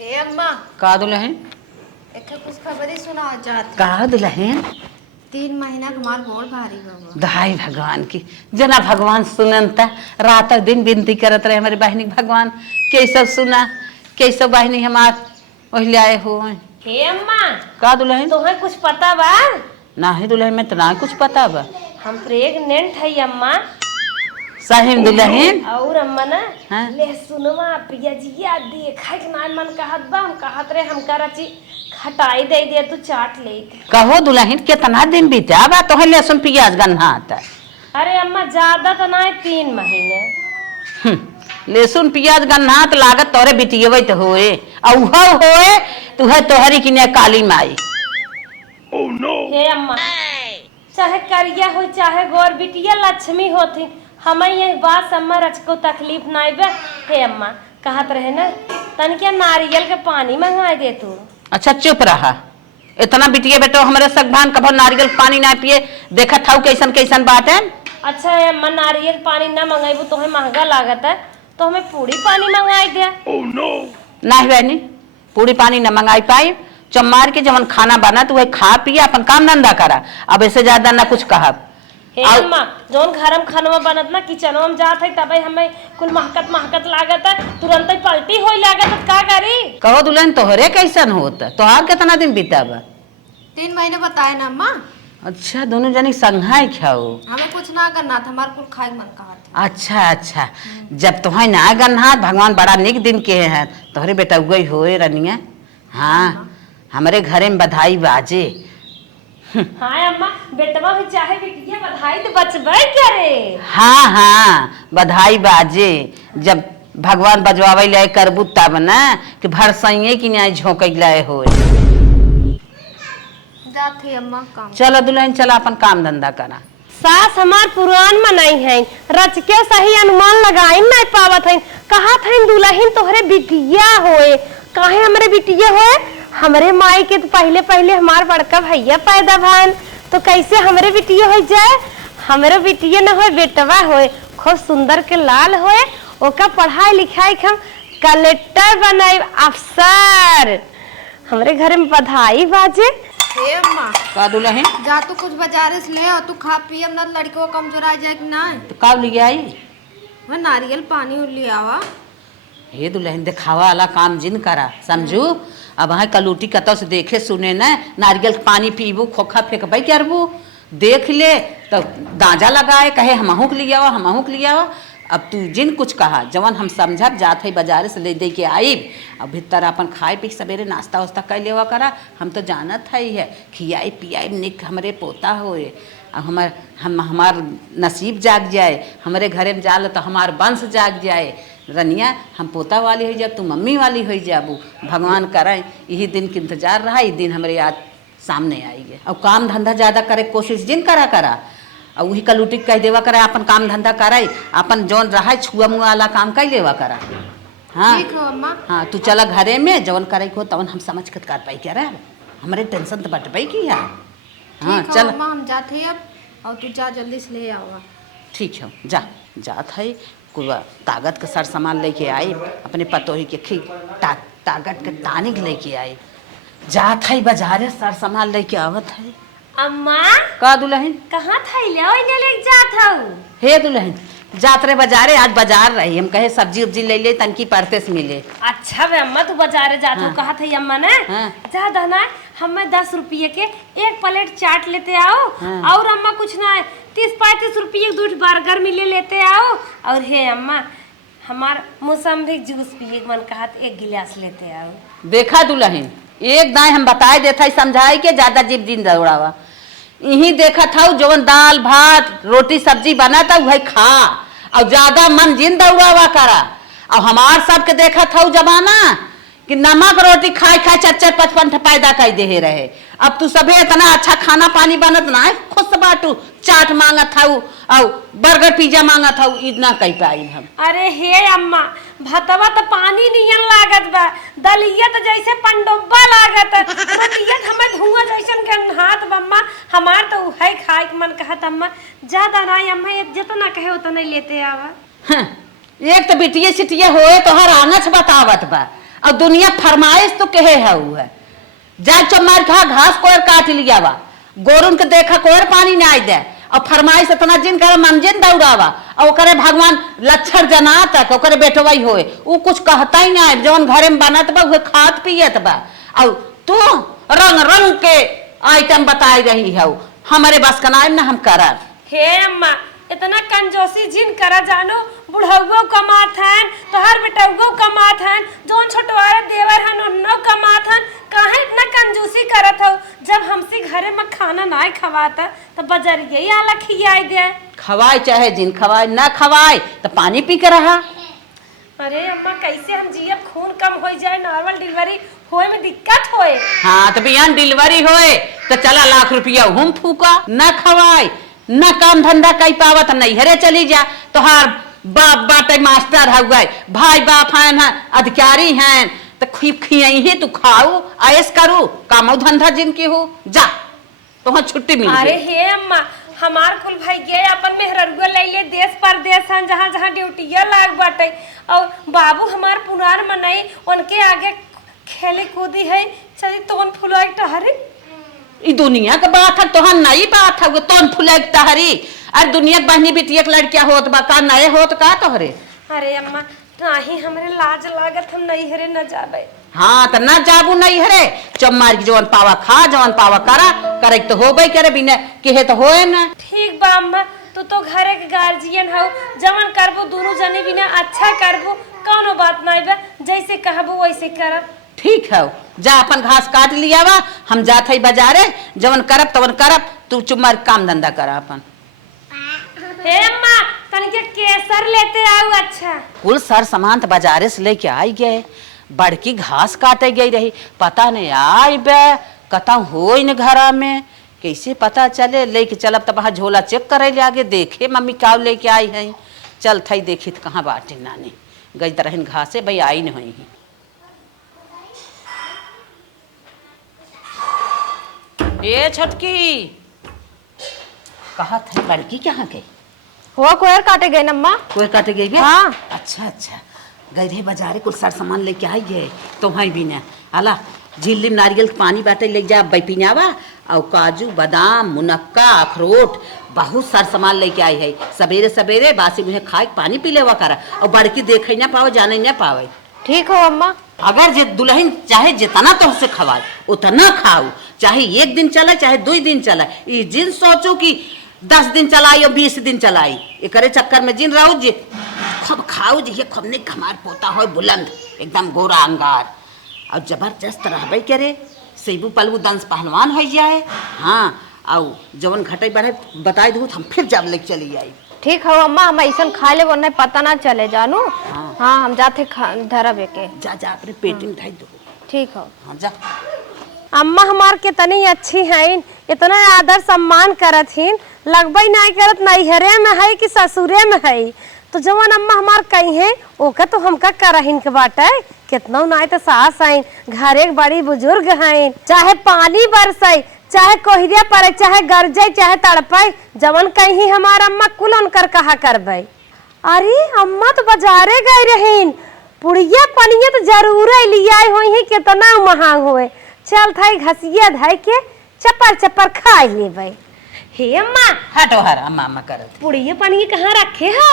हे अम्मा का दुल्हन एक कुछ खबरी सुनाओ चाहत का दुल्हन 3 महीना के मार बहुत भारी बाबा। दहाई भगवान की जना भगवान सुनता रात दिन विनती करत रहे हमारे बहनी भगवान कैसे सुना कैसे बहनी हमार ओहिले आए हो हे अम्मा का दुल्हन तुम्हें कुछ पता बा? ना है दुल्हन में तो ना कुछ पता बा। हम प्रेग्नेंट है अम्मा। सही में दुल्हन और अम्मा ना हाँ? ले सुनमा पियाजिया देखा के ना मन कहत बा हम कहत रहे हम करची खटाई दे दे तू चाट ले। कहो दुल्हन कितना दिन बीता बा तो लहसुन प्याज गन्ना आता अरे अम्मा ज्यादा तो ना है 3 महीने। लहसुन प्याज गन्ना तो लागत तोरे बिटियवे तो होए औहा होए तू है तोहरी की ने काली माई। हे अम्मा चाहे करिया हो चाहे गोर बिटिया लक्ष्मी होती हमें ये बात अम्मा रचको तकलीफ नहीं बे। हे अम्मा कहत रहे ना तन क्या नारियल के पानी मंगाए दे तू। अच्छा चुप रहा इतना बिटिया बेटो हमारे सगभान कभो नारियल पानी ना पिए देखा था कैसन कैसन बात है। अच्छा है अम्मा नारियल पानी ना मंगाइबू तो हमें महंगा लागत है तो हमें पूरी पानी मंगाई दे। नहीं बहनी पूरी पानी न मंगाई पाई चमार के जवन खाना बना तू खा पिया अपन काम धंधा करा अब ऐसे ज्यादा ना कुछ कहा। हे अम्मा जोन घर में खाना बनत ना किचनवा में जात है तबे हमें कुल महकत लागत है तुरंत ही पलटी होई लागत है का करी। कहो दुल्हन तोहरे कैसन होता तोहार कितना दिन बीता बा? 3 महीने बताए ना अम्मा। अच्छा दोनों जनी संघाई खाओ हमें कुछ ना करना था हमारे कुछ खाए मन कहा था। अच्छा जब तुम्हें ना गन्हा भगवान बड़ा निक दिन के हैं तोहरे बेटा उगई होए रनिया। हाँ हमारे घरे में बधाई बाजे। हाँ अम्मा बेटवा भी चाहे बिटिया बधाई तो बचबे करे। हाँ बधाई बाजे जब भगवान बजवावे लाए करबू तब ना कि भरसइये की न्याय झोंक लाए हो। जाते अम्मा काम। चलो दुल्हन चला अपन काम धंधा करा। सास हमार पुरान मनाई है रच के सही अनुमान लगाई नहीं पावत है कहा था दुल्हन तोहरे बिटिया होए काहे हमरे बिटिया होए हमरे माई के तो पहले हमार बड़का भैया पैदा भान तो कैसे हमरे बिटिया हो जाए। हमरे बिटिया न होए बेटवा होए खूब सुंदर के लाल होए ओका पढ़ाई लिखाई हम कलेक्टर बनाए अफसर हमरे घर में बधाई बाजे। हे अम्मा का दुल्हन जा तू कुछ बाजार से ले आओ तू खा पी अब ना लड़को कमजोर आ जाए कि ना तो कब ले आई मैं नारियल पानी ले आवा। हे दुल्हन दिखावा वाला काम जिन करा समझू अब वहाँ कलूटी कतौ से देखे सुने न नारियल पानी पीबू खोखा फेंकबे करबू देख ले तो दांजा लगाए कहे हमहू के लिया हमहू के लिया। अब तू जिन कुछ कहा जवन हम समझब जात है बाजार से ले दे के आई अब भीतर अपन खाए पी सवेरे नाश्ता वास्ता कर लेवा करा हम तो जानत है खियाई पियाई निक हमरे पोता होए हमार नसीब जाग जाए हमारे घरे में जाल तो हमार वंश जाग जाए। रनिया हम पोता वाली हो जब तू मम्मी वाली हो जाबू भगवान करे यही दिन के इंतजार रहा ये दिन हमारे याद सामने आएंगे। अब काम धंधा ज्यादा करे कोशिश जिन करा और वही कलूटी कह देवा करा अपन काम धंधा कराई अपन जौन रहा छुआ मुआ वाला काम कर लेवा करा। हाँ ठीक हो अम्मा। हाँ तू चला घरे में जवन करे को तवन हम समझ कर पाई क्या रहा हमारे टेंशन तो बट पाई की यार। हाँ ठीक चल अम्मा हम जाते अब और तू जा जल्दी से ले आवा। ठीक है जात है ताकत के सर सामान लेके आई अपने पतोही के खी ताकत के तानिक लेके आई जात है बाजारे सर सामान लेके आवत है। अम्मा का दुल्हन कहाँ था ले जात हूँ। हे दुल्हन जात रहे बाजारे आज बाजार रही हम कहे सब्जी उब्जी ले ले तनकी परते से मिले। अच्छा वे अम्मा तू बाजारे जात हो कहा था अम्मा ने जा दहना हमें 10 रुपये के 1 प्लेट चाट लेते आओ और अम्मा कुछ ना 30-35 रुपये 2 बर्गर मिले लेते आओ और हे अम्मा हमार मौसम्बी जूस पिए मन कहा 1 गिलास लेते आओ। देखा दुल्हन एक दाएं हम बताए देता समझाई के ज्यादा जीव दिन दौड़ावा यही देखा था जवन दाल भात रोटी सब्जी बना था वही खा और ज्यादा मन जिन दौड़ावा करा। और हमार सबके देखा था जमाना कि नमक रोटी खाए 4-55 पैदा कर दे रहे अब तू सभे इतना अच्छा खाना पानी बनत ना खुश बाटू चाट मांगा था और बर्गर पिज्जा मांगा था इतना कह पाई हम। अरे हे अम्मा भतवा तो पानी नियन लागत बा दलिया तो जैसे पंडोबा लागत रोटिया हमें धुआं जैसन के हाथ बम्मा हमार तो है खाए के मन कहत अम्मा ज्यादा ना अम्मा ये जितना कहे उतना लेते आवा। एक तो बिटिया सिटिया होए तो हर आंगच बतावत बा और दुनिया फरमाइश तो कहे है वो है जा चमार खा घास कोर काट लिया वा गोरुन के देखा कोर पानी ना आई दे और फरमाइश इतना जिन करे मंजिन दौड़ावा और ओकरे भगवान लक्षण जना तक ओकरे बेटवाई होए वो कुछ कहता ही ना जौन घरे में बनत बा वो खात पियत बा और तू रंग रंग के आइटम बताई रही है हमारे बस का नाम ना हम करा। हे अम्मा इतना कंजोसी जिन करा जानो बुढ़ाऊ कमात हन तोहर बेटौगो कमात हन जोन छोटवारे देवर हन उन्नो कमात हन काहे इतना कंजूसी करत हो जब हमसे घरे में खाना ना खवाता तो बजरिए आला खियाई दे खवाए चाहे जिन खवाए ना खवाए तो पानी पी के रहा। अरे अम्मा कैसे हम जियब खून कम हो जाए नॉर्मल डिलीवरी होए में दिक्कत होए। हाँ तो बिहान डिलीवरी होए तो चला लाख रुपया हम फूका न खवाए न काम धंधा कई पावत नहीं हरे चली जा तोहार बाप बाटे मास्टर है गए भाई बाप हैं अधिकारी हैं तो खियाई ही तू खाऊ आयस करू काम धंधा जिनकी हो जा तो छुट्टी मिल। अरे हे अम्मा हमार कुल भाई गए अपन मेहररुआ ले ले देश परदेश हैं जहाँ जहाँ ड्यूटिया लाग बाटे और बाबू हमार पुनार मनाई उनके आगे खेले कूदी है चली तोन फुलवाई टहरी ई दुनिया के बात है तोहर नई बात है तोन फुले टहरी अरे दुनिया के बहनी बेटी एक लड़किया होत बा का नए होत का तोहरे। अरे अम्मा नाही हमरे लाज लागत हम नहीं हरे न जाबे। हाँ तो ना जाबू नहीं हरे चम्मार की जवन पावा खा जवन पावा करा करे तो होबे करे बिना केहे तो होए ना। ठीक बा अम्मा तू तो घरे के गार्जियन हो जवन करबो दोनों जने बिना अच्छा करबो कोनो बात नहीं बा जैसे कहबो वैसे करब। ठीक है जा अपन घास काट लिया वा हम जात है बाजारे जवन करब तवन करब तू चुम्मार काम धंधा करा अपन। हे अम्मा तनिके केसर लेते आओ अच्छा। कुल सर सामान तो बाजारे से लेके आई गए बड़की घास काटे गई रही पता नहीं आई बे कता हो न घरा में कैसे पता चले लेके चलब तब वहाँ झोला चेक करे ले आगे देखे मम्मी क्या लेके आई है चल थई देखी तो कहाँ बाटे नानी गई तरह घासे भाई आई नहीं हुई। ये छोटकी कहा थे लड़की कहाँ गई हुआ कोयर काटे गए नम्मा कोई काटे गई है। हाँ। अच्छा अच्छा गए थे बाजारे कुल सार सामान लेके आई गए तो वहीं भी ना आला झील नारियल के पानी बाटे ले जा बैपिनावा और काजू बादाम मुनक्का अखरोट बहुत सार सामान लेके आई है सवेरे सवेरे बासी मुझे खाए पानी पी लेवा करा और बड़की देखे ना पावे जाने ना पावे। ठीक हो अम्मा अगर जे दुल्हन चाहे जितना तो उससे खवाए उतना खाओ चाहे एक दिन चला चाहे 2 दिन चला ये जिन सोचो कि 10 दिन चलाई और 20 दिन चलाई ये करे चक्कर में जिन रहो जे खूब खाओ जी खूब नहीं हमार पोता हो बुलंद एकदम गोरा अंगार और जबरदस्त रहबे करे सेबू पलू दंस पहलवान हो जाए। हाँ और जवन घटे बढ़े बताई दू हम फिर जब लेके चली आई। ठीक हो अम्मा हम ऐसा खा ले वरना पता ना चले जानू। हाँ हम जाते धरब के जा जा अपने पेट में ढाई दो। ठीक हो। हाँ जा अम्मा हमार कितनी अच्छी हैं इतना आदर सम्मान करत हिन लगबई नहीं करत नैहरे में है कि ससुरे में है तो जवन अम्मा हमार कही है ओका तो हमका करहिन के बाटे कितना नहीं तो सास आइन घरे के बड़ी बुजुर्ग हैं चाहे पानी बरसाई चाहे कोहरिया पड़े चाहे गरजे चाहे तड़पे जवन कहीं हमार अम्मा कुल उनकर कहा करबे। अरे अम्मा तो बाजारे गए रहीन पुड़िया पनिया तो जरूर लिया हुई है कितना महंग हुए चल थाई घसिया धाई के चपर चपर खा लेबे। हे अम्मा हटो हर अम्मा अम्मा करत पुड़िया पनिया कहाँ रखे हो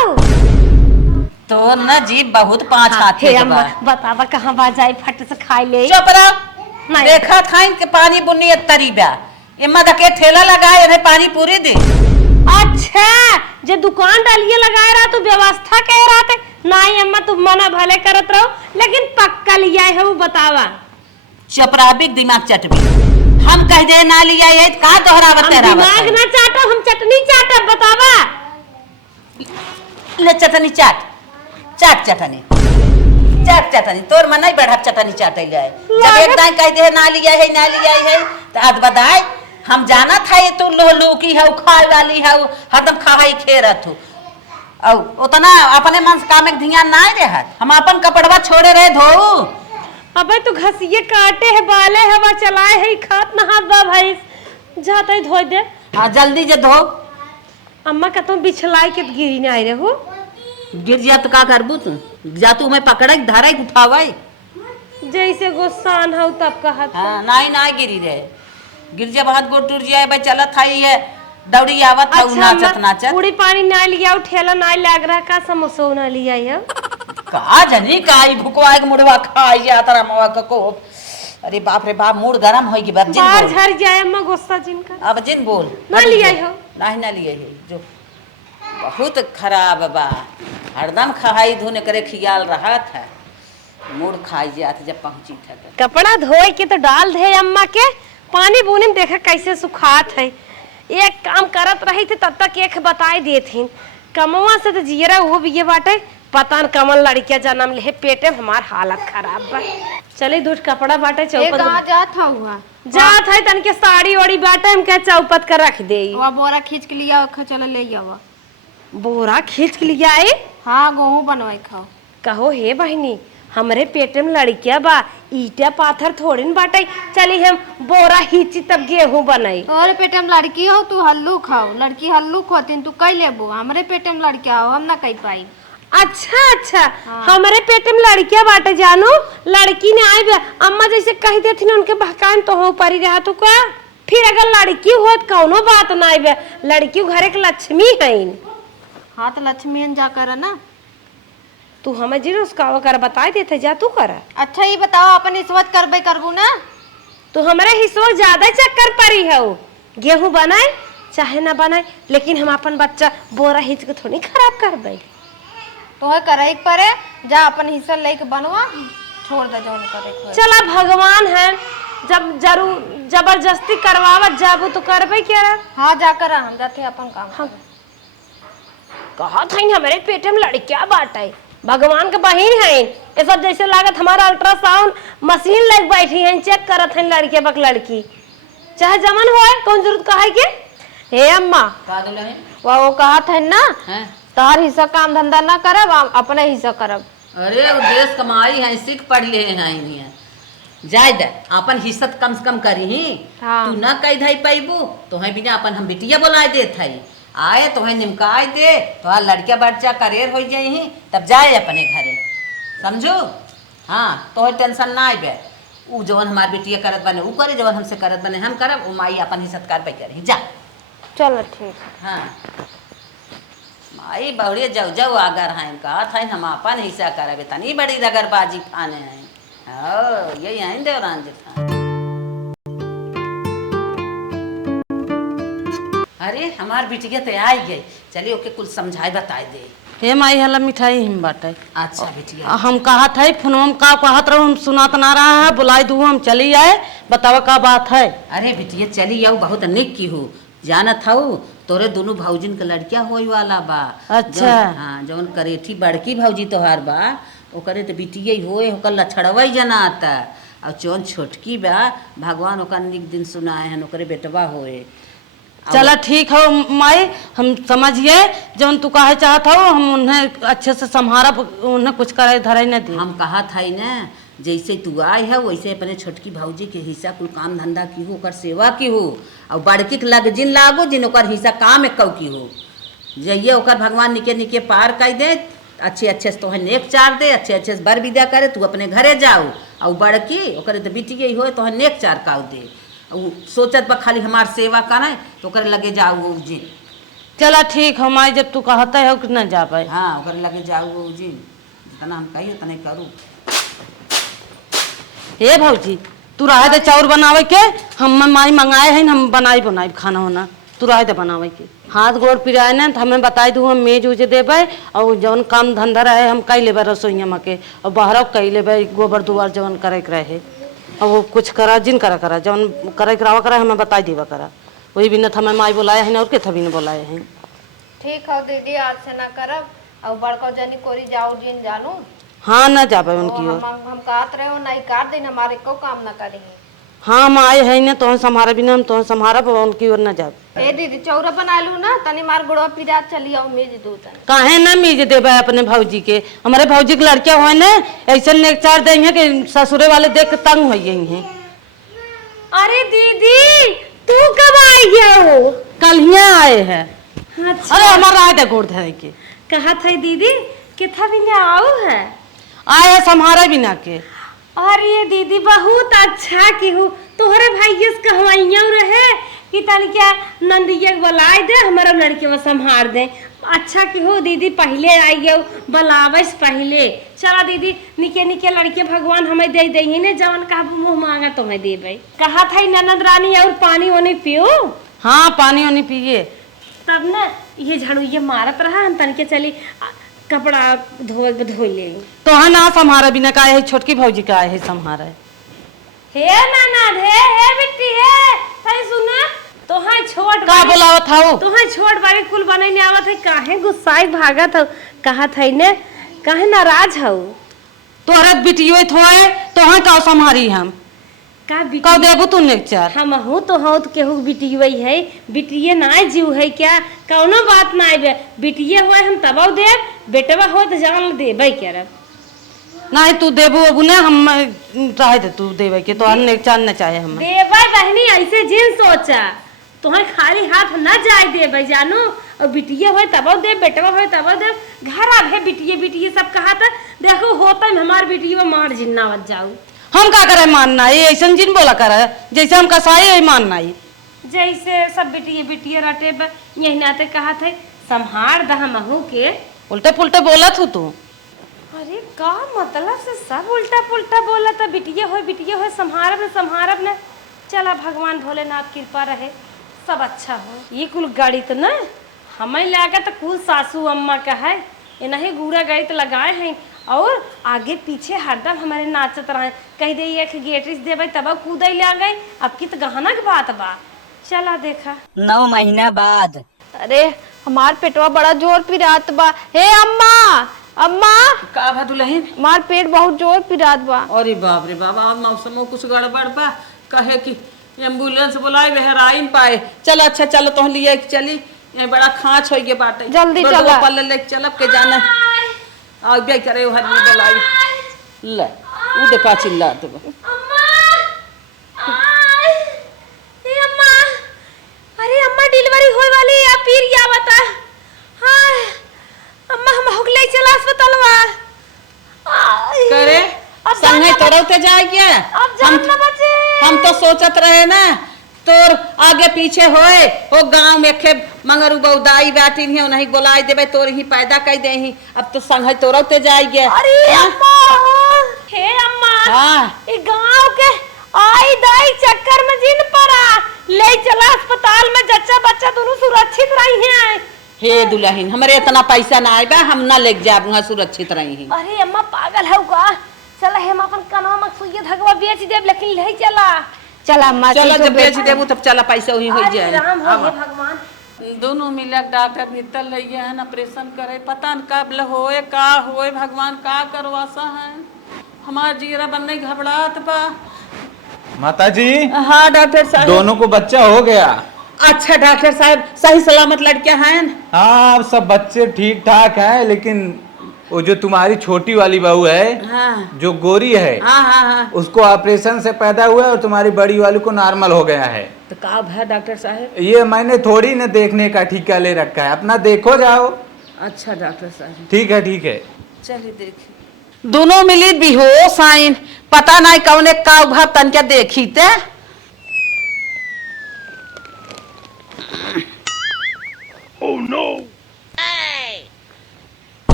तो न जी बहुत पांच हाथ हे अम्मा बतावा कहाँ बाजाई फट से खा ले। चुप रहो देखा थाइन के पानी बुनी तरीबा इमा दके ठेला लगाए रे पानी पूरी दे। अच्छा जे दुकान डालिए लगाए रहा तो व्यवस्था कह रहा थे नहीं अम्मा तुम मना भले करत रहो लेकिन पक्का लिया है वो बतावा। चपराबिक दिमाग चटबी हम कह दे ना लिया ये का दोहरावत तेरा दिमाग ना चाटो हम चटनी चाटब बतावा। ले चटनी चाट चाट चटनी चाट चटनी तोर मन नहीं बढ़ा चटनी चाटे जाए जब एक दाई कह दे ना लिया है तो आज बताए हम जाना था ये तू लो की है खाए वाली है हरदम खाई खेरत हो और उतना अपने मन से काम ध्यान ना रहा हम अपन कपड़वा छोड़े रहे धो। अबे तू घसिए काटे है बाले हवा चलाए है खात ना हाथ बा भाई जाता ही धो दे। हाँ जल्दी जे धो। अम्मा का तुम बिछलाई के गिरी नहीं रहे हो गिर जा तो का करबू तू जा तू मैं पकड़े धारा उठावा जैसे गुस्सान हो तब कहत हाँ नहीं नहीं गिरी रे, गिर जब हाथ गोड़ टूट जाए भाई चलत थाई है दौड़ी आवत था नाचत नाचत। पूरी पानी ना लिया ठेला ना लग रहा का समोसा ना लिया है का जनी काई भुकवा के मुड़वा खाई जा तारा मवा को। अरे बाप रे बाप मूड गरम होई की बात जिन बाहर बोल। झड़ जाए अम्मा गुस्सा जिनका। अब जिन बोल ना लिया हो नहीं ना लिए है जो बहुत खराब बा, हरदम खहाई धोने करे खियाल रहा था, मूड खाई जात जब पहुंची था तो। कपड़ा धोए के तो डाल दे अम्मा के पानी बुनी में देखा कैसे सुखात है। एक काम करत रही थे तब तक एक बताई देथिन कमवा से तो जियरा वो भी ये बाटे पता न कमल लड़किया जन्म ले पेटे में हमार हालत खराब बा। चले दूध कपड़ा बाटे चौपट जात हुआ जात है तन के साड़ी ओड़ी बाटे हम क्या चौपट कर रख दे। वह बोरा खींच के लिया चलो ले आवा। बोरा खींच के लिया आए। हाँ गेहूं बनवाई खाओ। कहो हे बहनी हमरे पेटे में लड़किया बा ईटा पाथर थोड़ी न बाटे चली हम बोरा हिची तब गेहूं बनाई। तोरे पेटे में लड़की हो तू हल्लू खाओ, लड़की हल्लू खोतीन तू कई लेबो, हमरे पेटे में लड़किया हो हम ना कई पाई। अच्छा अच्छा हाँ। हमारे पेट में लड़कियां बाटे जानू लड़की ने आई अम्मा जैसे कही देती ना उनके बहकान तो हो परी रहा तो का फिर अगर लड़की हो तो कौनो बात ना आई लड़की घरे के लक्ष्मी है। हाँ तो लक्ष्मी जा कर ना तू हमें जी उसका कर बता देते जा तू कर। अच्छा ये बताओ अपन इस्वत करबे करबू ना तू हमारे हिस्सों ज्यादा चक्कर पड़ी है गेहूं बनाए चाहे ना बनाए लेकिन हम अपन बच्चा बोरा हिच के थोड़ी खराब कर दे। तो है करे परे जा अपन हिस्सा लेके बनवा छोड़ दे जौन करे। चला भगवान है जब जरूर जबरदस्ती करवावत जाबू तो करबे क्या। हाँ जाकर हम जाते अपन काम। हाँ। कहा था हमारे पेटे में लड़कियां बाटे भगवान के बहन है ये सब जैसे लागत हमारा अल्ट्रासाउंड मशीन लग बैठी है चेक करत है लड़के बक लड़की चाहे जमन हो कौन जरूरत कहा के। हे अम्मा वो कहा था ना तार हिस्सा काम धंधा ना करब अपने हिस्सा करब। अरे वो देश कमाई है सीख पढ़ ले हैं जाय दे अपन हिस्सा कम से कम करी ही। हाँ। तू ना कही धाई पाइबू तो है बिना अपन हम बिटिया बुलाए दे थाई आए तो है निमकाए दे तो लड़किया बच्चा करेर हो जाए ही तब जाए अपने घरे समझो। हाँ तो है टेंशन ना आए उ जवन हमार बिटिया करत बने उ करे जवन हमसे करत बने हम करब उ माई अपन हिस्सा कर पे करे जा। चलो ठीक। हाँ माई बहुड़िया जाऊ जाऊ आगर हैं कहा था हम अपन हिस्सा करबे तनी बड़ी रगरबाजी खाने हैं यही हैं देवरान जेठा। अरे हमार बिटिया तो आई गई चलिए ओके कुल समझाए बताए दे। हे माई हला मिठाई हम बाटे। अच्छा बिटिया हम कहा था फोन का कहत रहो हम सुनात ना रहा है बुलाई दू हम चली आए बतावा का बात है। अरे बिटिया चली आओ बहुत निक की हो जानत हूँ तोरे दोनों भौजिन के लड़किया होई वाला बा। अच्छा हाँ जौन करेठी बड़की भौजी तोहार बा ओकरे तो बिटिया ही होए ओकर लछड़वई जनाता और जौन छोटकी बा भगवान ओकर निक दिन सुनाए हन ओकरे बेटवा होए। चला ठीक हो माई हम समझिए जौन तू कहे चाहत हो हम उन्हें अच्छे से संभारब उन्हें कुछ करे धरे न दे। हम कहा था ना जैसे तू आई है वैसे अपने छोटकी भौजी के हिस्सा कुल काम धंधा की हो ओकर सेवा की हो और बड़की के लग जिन लागो जिन ओकर हिस्सा काम एक की हो जइए ओकर भगवान निके निके पार कर दे अच्छे अच्छे से तोहे नेक चार दे अच्छे अच्छे से बर विदा करे तू अपने घरे जाओ और बड़की ओकर तो बिटिया हो तोहे नेक चार काउ दे सोचत बा खाली हमार सेवा करे तो ओकर लगे जाओ वो जी। चला ठीक हो माई जब तू कहता है कि न जा पाए। हाँ ओकर लगे जाओ वो जी जितना हम कहिए उतना करूँ। हे भौजी तू रहे दे चाउर बनावे के हम माई मंगाए हैं हम बनाई बनाई खाना होना तू रहे दे बनावे के हाथ गोड़ पिराए ना तो हमें बताई दू हम मेज उज देवे और जौन काम धंधा रहे हम कई लेबे रसोईया में के और बाहर कई लेबे गोबर दुआर जौन करे के रहे और वो कुछ करा जिन करा जौन करे करावा करा हमें बताई देवा करा वही बिना हमें माई बुलाए हैं और के थभी ने बुलाए हैं। ठीक है दीदी आज से ना करब और बड़का जनी कोरी जाओ जिन जानू। हाँ न जाबे उनकी ओर हम कहत रहे हो नहीं कर दिन हमारे को काम ना करेंगे। हाँ हम आए हैं ना तो संभारा बिना हम तो संभारा उनकी ओर न जाब। ए दीदी चौरा बना लू ना तनी मार गुड़वा पिरा चली आओ मेज दो तनी काहे ना मीज देबे अपने भौजी के हमारे भौजी के लड़किया हो ना ऐसे नेक चार दे हैं कि ससुरे वाले देख के तंग हो गई हैं। अरे दीदी तू कब आई गया हो। कल ही आए हैं। अच्छा। अरे हमारा आए थे गोड़ धरे के कहा था दीदी किथा भी ना आओ है आए है संभारा बिना के। अरे दीदी बहुत अच्छा की हूँ तोहरे भाई से कहवाइया रहे कि तन क्या नंदिया बुलाए दे हमारा लड़के में संभार दे। अच्छा की हो दीदी पहले आई हो बुलावे से पहले। चला दीदी निके निके लड़के भगवान हमें दे दे ही ने जवन का मुंह मांगा तुम्हें देबे। कहा था ननद रानी और पानी वानी पियो। हाँ पानी वानी पिए। तब ना ये झाड़ू ये मारत रहा हम तन के चली कपड़ा धो ले। तो हाँ ना संभारे बिना का है छोटकी भौजी का है संभारे। हे ननद हे बिट्टी हे सही सुना तो हाँ छोट का बोलावत हाउ तो हाँ छोट बारी कुल बने ने आवत है काहे गुस्साई भागत हो कहा था ने काहे नाराज हो। तोहरे बिटियो थोए तो हाँ का संभारी हम का का बिटी देबू तू नेचर। हम हूँ तो हूँ तो केहू बिटियो है बिटिये ना जीव है क्या कौनो बात ना आए बिटिये हुए हम तब देव बेटवा हो तो जान देबे क्या नहीं तू देबू अब ना हम रहे दे तू देवे के तो अन्य चान न चाहे हम देबे बहनी ऐसे जिन सोचा तुम्हें खाली हाथ न जाए देबे जानो और बिटिये होए तब दे बेटवा होए तब दे घर आ है बिटिये बिटिये सब कहा था देखो होता हमार बिटिये मार जिन्ना मत जाऊ। हम का करे मानना ये ऐसा जिन बोला करे जैसे हम कसाई है मानना ही जैसे सब बिटिये बिटिये रटे यही नाते कहा थे संहार दह महू के उल्टे पुल्टे बोलत हो तू। अरे का मतलब से सब उल्टा पुल्टा बोला था बिटिये हो संहारब न चला भगवान भोलेनाथ कृपा रहे सब अच्छा हो। ये कुल गाड़ी तो ना हमें लगा तो कुल सासू अम्मा का है ये नहीं गुड़ा गाड़ी तो लगाए हैं और आगे पीछे हरदम हमारे नाचत रहे कह दे एक गेटिस देवे तब कूदे ले आ गए अब की तो गहना की बात बा। चला देखा 9 महीना बाद। अरे हमार पेटवा बड़ा जोर पिरात बा। हे अम्मा अम्मा का भा दुल्हन हमार पेट बहुत जोर पिरात बा। अरे बाप रे बाबा मौसमो कुछ गड़बड़ बा कहे कि एम्बुलेंस बुलाए बहराइन पाए। चल अच्छा चलो तो लिए चली ये बड़ा खांच हो गए बाटे जल्दी चला पल्ले ले चलब के जाना आ बे करे हर में बुलाई ले उ देखा चिल्ला तो अरे अम्मा डिलीवरी होए वाली या फिर या बता। हां अम्मा हम होगले चला अस्पतालवा करे संगे तोड़ते जाए क्या अब जान ना बचे। हम तो सोचत रहे ना तोर आगे पीछे होए वो गांव में खे मंगर बहुदाई बैठी है नहीं बुलाई देबे तोर ही पैदा कर दे ही अब तो संगे तोड़ते जाए गया। अरे अम्मा हे अम्मा हां ई गांव के आई दाई चक्कर में जिन पड़ा ले चला अस्पताल में जच्चा बच्चा दोनों सुरक्षित रही हैं। हे दुल्हन हमारे इतना पैसा ना आएगा हम ना ले जाऊंगा सुरक्षित रही। अरे अम्मा पागल है का चला हम अपन कनवा में सुइया धगवा बेच देब लेकिन ले चला चला अम्मा चलो जब बेच देबू तब चला पैसा वही हो जाए। राम हो हे भगवान दोनों मिलक डॉक्टर भीतर ले गए हैं ऑपरेशन करे पता न कब होए का होए भगवान का करवासा है हमार जीरा बनने घबराहट बा। माता जी हाँ डॉक्टर साहब दोनों को बच्चा हो गया। अच्छा डॉक्टर साहब सही सलामत लड़कियां हैं। हाँ सब बच्चे ठीक ठाक हैं लेकिन वो जो तुम्हारी छोटी वाली बहू है हाँ जो गोरी है हाँ हाँ हाँ उसको ऑपरेशन से पैदा हुआ है और तुम्हारी बड़ी वाली को नॉर्मल हो गया है। तो कब है डॉक्टर साहब। ये मैंने थोड़ी न देखने का ठेका ले रखा है अपना देखो जाओ। अच्छा डॉक्टर साहब ठीक है चलिए देखिए दोनों मिली बेहोश आइन पता नहीं कौन एक का उभा तन क्या देखी ते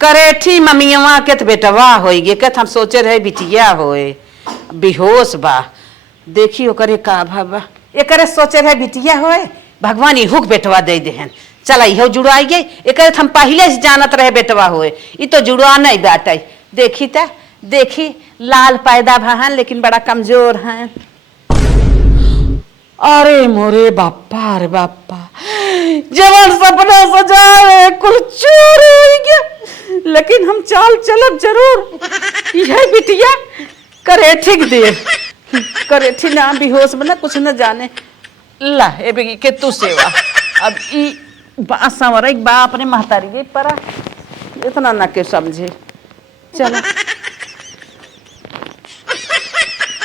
करेठी ममियवा के तो बेटवा होई गे के हम सोचे रहे बिटिया होए बेहोश बा देखी ओकरे का भाबा एकरे सोचे रहे बिटिया होए भगवान इहुक बेटवा दे देहन चला इहो जुड़ाई गई एकरे हम पहले से जानत रहे बेटवा होए ई तो जुड़वा नहीं बाटे देखी ता देखी लाल पैदा भहन लेकिन बड़ा कमजोर हैं। अरे मोरे बापा रे बापा जवान सपना सजाए कुल चोर हो गया लेकिन हम चाल चलब जरूर यह बिटिया करे ठीक दे करे ठीक ना बेहोश बना कुछ न जाने ला ए बेगी के तू सेवा अब ई बासा एक बाप ने महतारी गई परा इतना ना के समझे चलो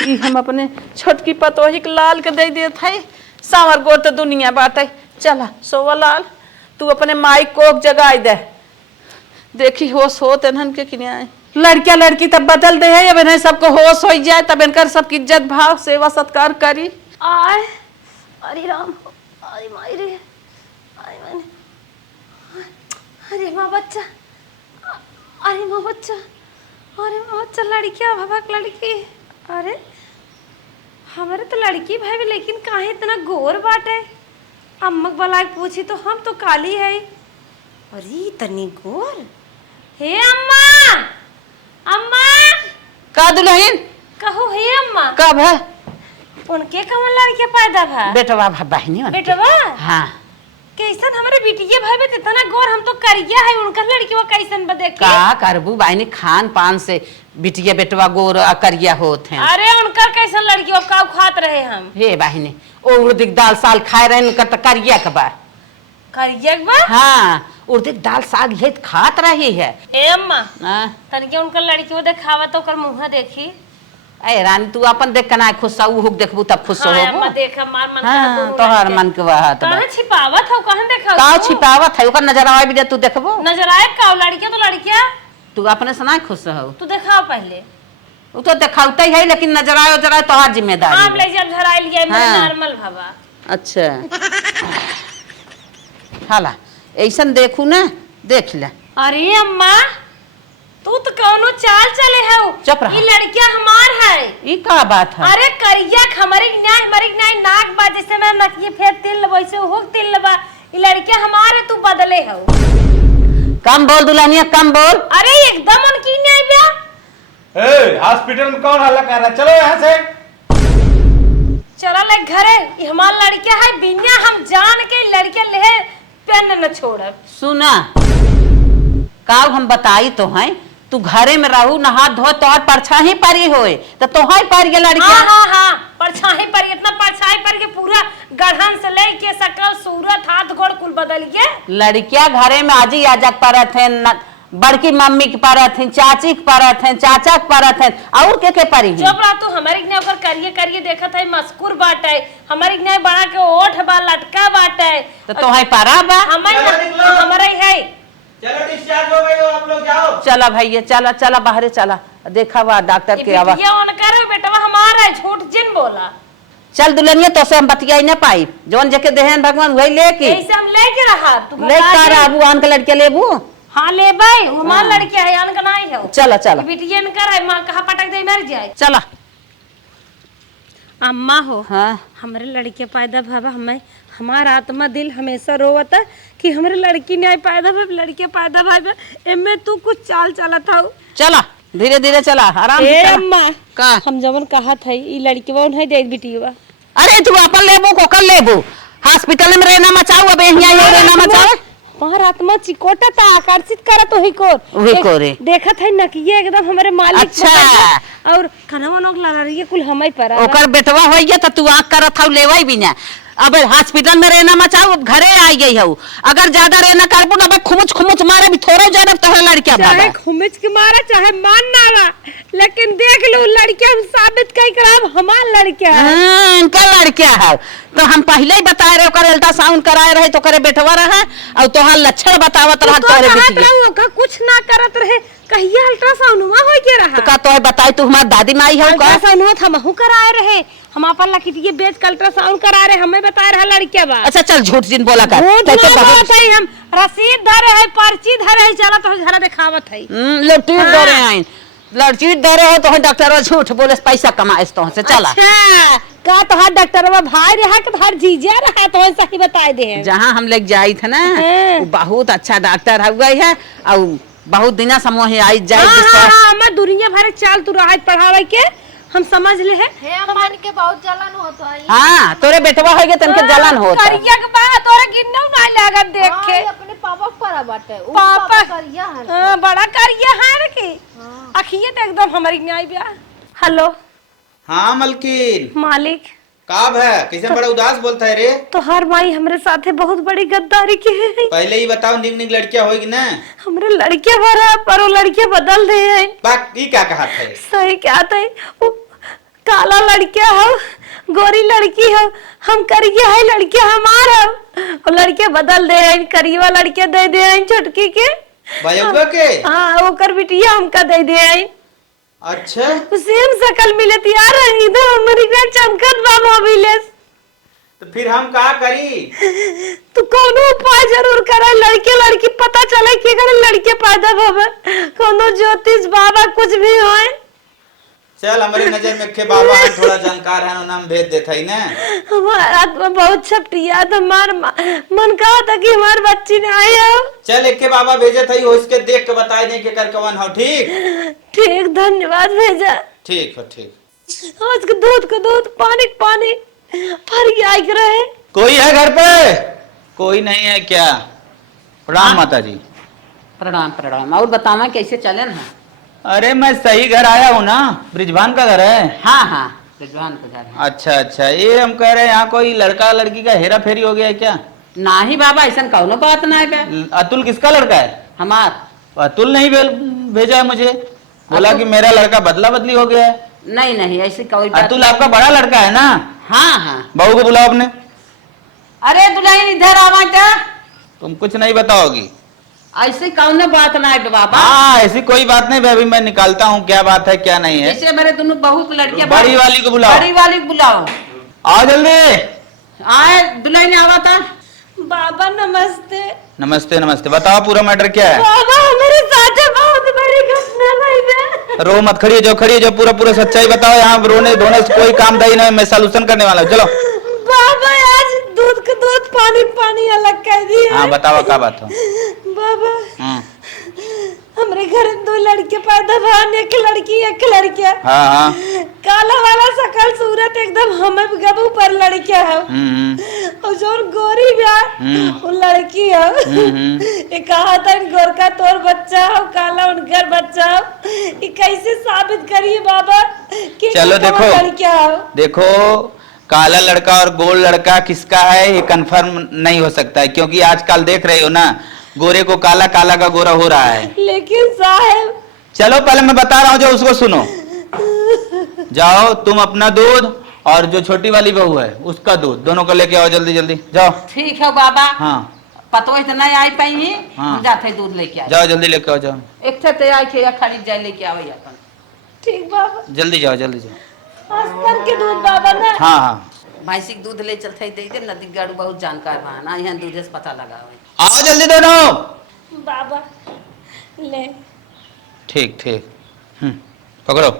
ई हम अपने छोटकी पतोही के लाल के दे दिए थे सावर गोर तो दुनिया बात है चला सोवा लाल तू अपने माई को जगाई दे देखी होश हो तेनहन के किने आए लड़किया लड़की तब बदल दे है, अब इन्हें सबको होश हो जाए तब इनकर सबकी इज्जत भाव सेवा सत्कार करी। आय अरे राम, अरे माई रे, अरे मैंने, अरे माँ बच्चा, अरे माँ बच्चा, अरे माँ बच्चा, लड़किया भबक लड़की। अरे हमारे तो लड़की भाई, लेकिन काहे इतना गोर बाटे। अम्मक बला के पूछी तो हम तो काली है। अरे इतनी गोर। हे अम्मा, अम्मा का दुल्हन कहो, हे अम्मा कब है उनके कमल लड़के पैदा भा बेटवा बहनी बेटवा। हाँ कैसन हमारे बिटिया भाई में इतना गोर, हम तो करिया है उनका लड़की वो कैसन बदे के। का करबू बहनी, खान पान से बिटिया बेटवा गोर करिया होत हैं। अरे उनका कैसन लड़की वो का खात रहे हम। हे बहनी ओ उड़द दाल साल खाए रहे उनका तो करिया के बा। करिया के बा? हाँ उड़द दाल साग ये खात रही है। ए अम्मा हाँ? तनके उनका लड़की वो देखावा तो ओकर मुंह देखी। ए रानी तू अपन देख के ना खुश हो, उ देखबू तब खुश हाँ, होबू। अम्मा देखा मार मन हाँ तोहर मन के बात बा। कहां छिपावत हो, कहां देखा का छिपावत है, ओकर नजर आवे भी तू देखबू। नजर आए का लड़किया तो लड़किया तू अपने से ना खुश हो, तू दिखाओ पहले। वो तो दिखाते ही है लेकिन नजर आए जरा तोहर जिम्मेदारी आप है। ले जब झराई लिया हाँ। नॉर्मल भावा। अच्छा हाला ऐसन देखू ना, देख ले। अरे अम्मा तू तो कौनो चाल चले है। चुप रहा। ये लड़किया हमार है। ई का बात है? अरे करिया हमारे न्याय नाक बा, जैसे मैं नकिए फेर तिल वैसे हो तिल बा। ये लड़किया हमारे तू बदले हो। कम बोल दुल्हनिया, कम बोल। अरे एकदम उनकी न्याय बा। ए हॉस्पिटल में कौन हल्ला कर रहा है? चलो यहाँ से। चला ले घरे, ये हमार लड़किया है। बिना हम जान के लड़किया ले पेन न छोड़ब। सुना काव हम बताई तो हैं, तू घरे में रहू नहा धो तोहर परछाई परी होए तो तोहर पर ये लड़किया। हाँ परछाई पर, इतना परछाई पर के पूरा गढ़न से लेके सकल सूरत हाथ गोड़ कुल बदल गए। लड़किया घरे में आजी आजक परत है, बड़की मम्मी के परत है, चाची के परत है, चाचा के परत है, और के परी है। चुप रहा तू। हमारे न्याय ओकर करिए करिए देखत है मस्कुर बाटे। हमारे न्याय बड़ा के ओठ बा लटका बाटे। तो तोहर परा बा। हमारे है। चलो डिस्चार्ज हो गई हो, आप लोग जाओ। चला भैया चला चला बाहरे चला, देखा बा डॉक्टर के आवा। ये उनकर बेटवा हमारा है, झूठ जिन बोला। चल दुल्हनिया तो से हम बतियाई ना पाई, जौन जके देहन भगवान वही लेके ऐसे हम लेके रहा तू ले कर आबू आन के लड़के लेबू। हाँ ले भाई, हमार लड़किया है अनका नहीं है। चला चला बिटिया इनकर है, मां कहा पटक दे मर जाए। चला। अम्मा हो हाँ हमारे लड़के पैदा भावा, हमें हमारा आत्मा दिल हमेशा रोवता कि हमारे लड़की नहीं पैदा भाई, लड़के पैदा भाई। एमे तू कुछ चाल चला था। चला धीरे धीरे चला, आराम से चला। अम्मा का हम जवन कहा था ई लड़की वो नहीं दे बिटिया। अरे तू अपन लेबू को कर लेबू, हॉस्पिटल में रहना मचाओ, अब यहां रहना मचाओ। हमार आत्मा चिकोटा था, आकर्षित करा तो ही को वही कोरे देखत है नकिए एकदम हमारे मालिक। अच्छा। और कनवा नोक ला रही है कुल हमाई पर। ओकर बेटवा होइए तो तू आंख करत हौ लेवई भी ना। अब हॉस्पिटल में रहना मचाओ, अब घरे आई गई हूँ। अगर ज्यादा रहना करबू ना खुमुच खुमुच मारे भी थोड़ो ज्यादा तोहरा लड़किया चाहे खुमिच के मारा चाहे मान ना, लेकिन देख लो लड़किया हम साबित कई कराब हमार लड़किया है। इनका लड़किया है तो हम पहले ही बताए रहे, ओकर अल्ट्रासाउंड कराए रहे तो करे बेटवा रहा और तोहर लक्षण बतावत रहा तोरे बेटिया। का कुछ ना करत रहे, कहिया अल्ट्रासाउंड हुआ हो के रहा। तो का तोहे बताई तू हमार दादी माई हो का? अल्ट्रासाउंड हमहू कराए रहे, हम अपन लकिटिए बेच के अल्ट्रासाउंड करा रहे, हमें बताए रहा लड़किया बा। अच्छा चल झूठ जिन बोला कर। झूठ ना बोलत है, हम रसीद धरे है, पर्ची धरे है, चला तो घर दिखावत है। लड़की डरे आइन, लड़की डरे हो तो डॉक्टर झूठ बोले पैसा कमाए तो से चला। अच्छा का तो हर डॉक्टर भाई रहा के हर जीजा रहा तो सही बताए दे। जहाँ हम लेके जाई थे ना वो बहुत अच्छा डॉक्टर हो गई है और बहुत दिना समूह आई जाए। मैं दुनिया भर चाल तू रहा पढ़ावे के हम समझ ले है। हे अम्मा के बहुत जलन होता है। हाँ तोरे बेटवा हो गए तनके जलन होता। करिया के बात तोरे गिन्नो ना लागत देख के। अपने पापा पर बाटे उ पापा करिया है। हां बड़ा करिया है रे की अखिए तो एकदम हमारी न्याय बिया। हेलो हाँ मलकिन मालिक काब है, किसे बड़ा उदास बोलता है रे? तो हर माई हमरे साथे बहुत बड़ी गद्दारी की है। पहले ही बताओ निक निक लड़किया होगी ना। हमरे लड़कियां भरा पर वो लड़कियां बदल दे है। बाकी क्या कहा था? सही क्या था, वो काला लड़किया हो, गोरी लड़की हो, हम करिया है लड़किया हमारा, वो लड़कियां बदल दे है, करीवा लड़कियां दे दे है छोटकी के। बयुआ के? हाँ ओकर बिटिया हमका दे दे आई। अच्छा सेम शकल मिले यार, इधर हमारी का चमकत बा मोबिले। तो फिर हम का करी? तू कोनो उपाय जरूर करा, लड़के लड़की पता चले कि अगर लड़के पैदा भवे, कोनो ज्योतिष बाबा कुछ भी होए। चल हमारे नजर में के बाबा हैं, थोड़ा जानकार है, नाम भेज देता ही ना। हमारा आत्मा बहुत छपटिया था, हमार मन कहा था कि हमारे बच्ची ने आई हो। चल एक के बाबा भेजे था, हो इसके देख के बता दे के कर कवन हो। ठीक ठीक धन्यवाद भेजा। ठीक हो ठीक। आज के दूध का दूध, पानी का पानी, फर आई रहे। कोई है घर पे? कोई नहीं है क्या? प्रणाम माता जी। प्रणाम प्रणाम। और बतावा कैसे चले ना? अरे मैं सही घर आया हूँ ना, ब्रिजभान का घर है। हाँ हाँ रिजवान का घर है। अच्छा अच्छा, ये हम कह रहे हैं यहाँ कोई लड़का लड़की का हेरा फेरी हो गया है क्या? नाही बाबा ऐसा कौनो बात ना है बे। अतुल किसका लड़का है? हमार अतुल नहीं भेजा है मुझे, बोला कि मेरा लड़का बदला बदली हो गया है। नहीं नहीं ऐसी कोई बात अतुल नहीं। आपका बड़ा लड़का है ना? हाँ हाँ। बहू को बुलाओ अपने। अरे दुल्हन इधर आवा क्या? तुम कुछ नहीं बताओगी? ऐसी कौनो बात ना है बे बाबा। हाँ ऐसी कोई बात नहीं, अभी मैं निकालता हूँ क्या बात है क्या नहीं है। जैसे मेरे दोनों बहुत लड़कियां, बड़ी वाली को बुलाओ। बड़ी वाली को बुलाओ। आओ जल्दी। आए दुल्हन आवा था। बाबा नमस्ते। नमस्ते नमस्ते, बताओ पूरा मैटर क्या है? बाबा मेरे साथ बहुत बड़ी घटना हुई है। रो मत, खड़ी हो जो पूरा पूरा सच्चाई बताओ। यहाँ रोने धोने से कोई काम दाई नहीं, मैं सॉल्यूशन करने वाला हूँ। चलो बाबा आज दूध का दूध, पानी पानी अलग कर दिए। हाँ बताओ क्या बात हो। बाबा हमारे घर दो लड़के पैदा भान, एक लड़की एक लड़किया। हाँ हाँ। काला वाला सकल सूरत एकदम हमें गबू पर लड़किया है, और जो गोरी भी है वो लड़की है। ये कहा था इन गोर का तोर बच्चा हो, काला उनकर बच्चा हो। ये कैसे साबित करिए बाबा कि चलो देखो लड़किया हो? देखो, काला लड़का और गोल लड़का किसका है ये कंफर्म नहीं हो सकता है, क्योंकि आजकल देख रहे हो ना, गोरे को काला, काला का गोरा हो रहा है। लेकिन साहब चलो पहले मैं बता रहा हूँ जो उसको सुनो। जाओ तुम अपना दूध और जो छोटी वाली बहू है उसका दूध, दोनों को लेके आओ जल्दी जल्दी, जाओ। ठीक है बाबा। हाँ पतो इतना आई पाई है। हाँ। हम जाते दूध लेके आए। जाओ जल्दी लेके आओ, जाओ एक थे आई थे खरीद जाए लेके आओ अपन। ठीक बाबा, जल्दी जाओ जल्दी जाओ। अस्तर के दूध बाबा ना। हाँ हाँ भैंसी के दूध ले चलते दे दे, नदी गाड़ू बहुत जानकार बा ना, यहाँ दूधे से पता लगा। आओ जल्दी दोनों। बाबा ले। ठीक ठीक, पकड़ो।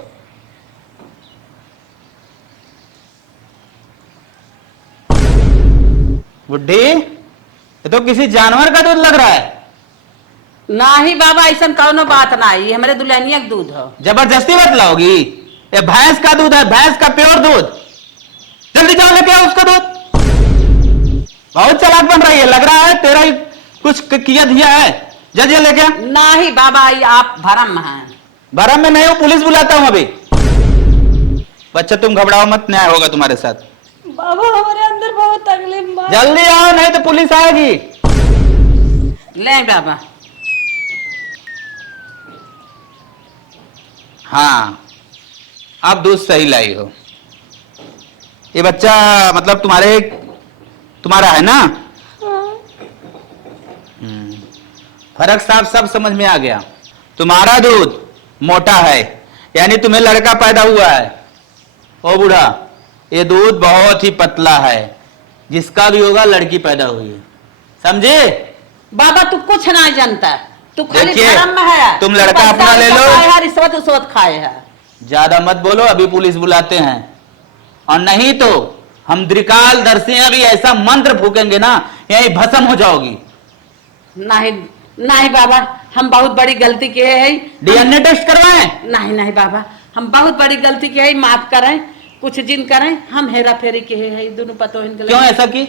बुड्ढी ये तो किसी जानवर का दूध लग रहा है। नाही बाबा ऐसा कौनो बात ना है, ये हमारे दुल्हनिया के दूध हो। जबरदस्ती बतलाओगी? ये भैंस का दूध है, भैंस का प्योर दूध। जल्दी जाओ लेके आओ उसका दूध। बहुत चालाक बन रही है, लग रहा है तेरा ही कुछ किया दिया है। जल्दी लेके आ। नाही बाबा ये आप भरम में हैं। भरम में नहीं हूं, पुलिस बुलाता हूं अभी। बच्चा तुम घबराओ मत, न्याय होगा तुम्हारे साथ। बाबा हमारे अंदर बहुत तकलीफ बा। जल्दी आओ नहीं तो पुलिस आएगी। ले बाबा। हाँ अब दूध सही लाई हो। ये बच्चा मतलब तुम्हारा है ना? फर्क साफ सब समझ में आ गया। तुम्हारा दूध मोटा है, यानी तुम्हें लड़का पैदा हुआ है। ओ बूढ़ा, ये दूध बहुत ही पतला है, जिसका भी होगा लड़की पैदा हुई है, समझे? बाबा तू कुछ नहीं जानता, तू खाली देखिए, धर्म में है। तुम लड़का अपना ले लो। रिश्वत उश्वत खाए है। ज्यादा मत बोलो, अभी पुलिस बुलाते हैं। और नहीं तो हम द्रिकाल दर्शियां भी ऐसा मंत्र फूकेंगे ना, यही भस्म हो जाओगी। नहीं नहीं बाबा, हम बहुत बड़ी गलती की है। डीएनए टेस्ट करवाएं? नहीं नहीं बाबा, हम बहुत बड़ी गलती की है, माफ करें, कुछ दिन करें। हम हेरा फेरी के है दोनों पतो। क्यों ऐसा की?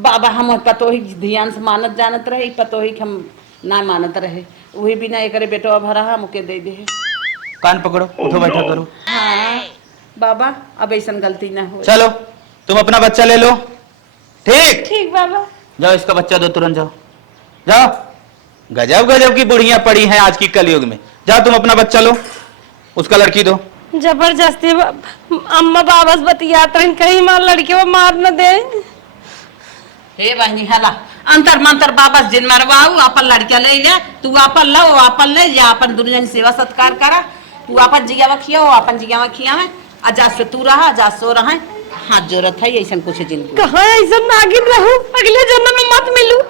बाबा हम पतो ही ध्यान से मानत जानत रहे, पतो ही हम ना मानत रहे, वही बिना एक बेटो भरा हम के दे दे। कान पकड़ो, उठो बैठो करो। हाँ बाबा अब ऐसा गलती ना हो। चलो तुम अपना बच्चा ले लो। ठीक ठीक बाबा। जाओ इसका बच्चा दो, तुरंत जाओ जाओ। गजब गजब की बुढ़ियां पड़ी हैं आज की कलयुग में। जाओ तुम अपना बच्चा लो, उसका लड़की दो। जबरदस्ती अम्मा बाबा से बतियात रही, कहीं मार लड़के वो मार न दे। हे बहनी हला अंतर मंतर वापस जिन मरवाऊ अपन लड़का ले ले, तू अपन लो अपन ले जा, अपन दुनिया की सेवा सत्कार करा, तू अपन जिया खिया अपन जिया खिया में जा से तू रहा जा सो रहा हाथ जोरत है ऐसा कुछ जिन कहाँ ऐसा नागिन रहूं, अगले जन्म में मत मिलूं।